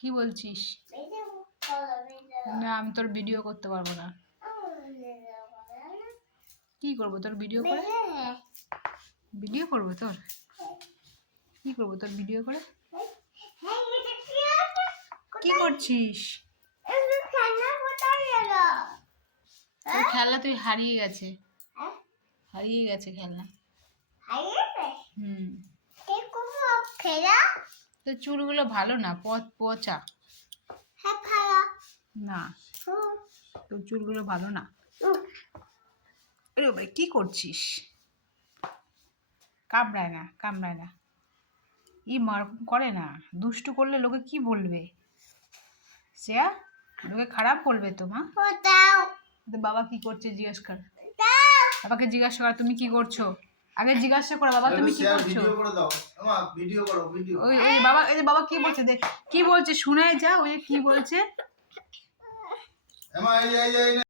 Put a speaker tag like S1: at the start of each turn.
S1: কি বলছিস? না আমি তোর ভিডিও করতে পারব না। কি করব তোর ভিডিও করে? ভিডিও করব তোর? কি করব তোর ভিডিও করে? কি করছিস? তোর খেলনা তুই হারিয়ে গেছে। হারিয়ে গেছে খেলনা। হুম। তোর চুলগুলো ভালো না? পচ পচা? না? তোর চুলগুলো ভালো না? ভাই কি করছিস? কামড়ায় না কামড়ায় না। ই মারকম করে না। দুষ্টু করলে লোকে কি বলবে? শ্রেয়া লোকে খারাপ বলবে তো মা? তো বাবা কি করছে জিজ্ঞেস কর। বাবাকে জিজ্ঞাসা কর তুমি কি করছ? আগে জিজ্ঞাসা করো বাবা তুমি কি করছ
S2: ভিডিও করে দাও। আমা ভিডিও করো ভিডিও
S1: ওই ওই বাবা এই বাবা কি বলছে দেখ কি বলছে শুনে যা ওই কি বলছে।
S2: আমা এই এই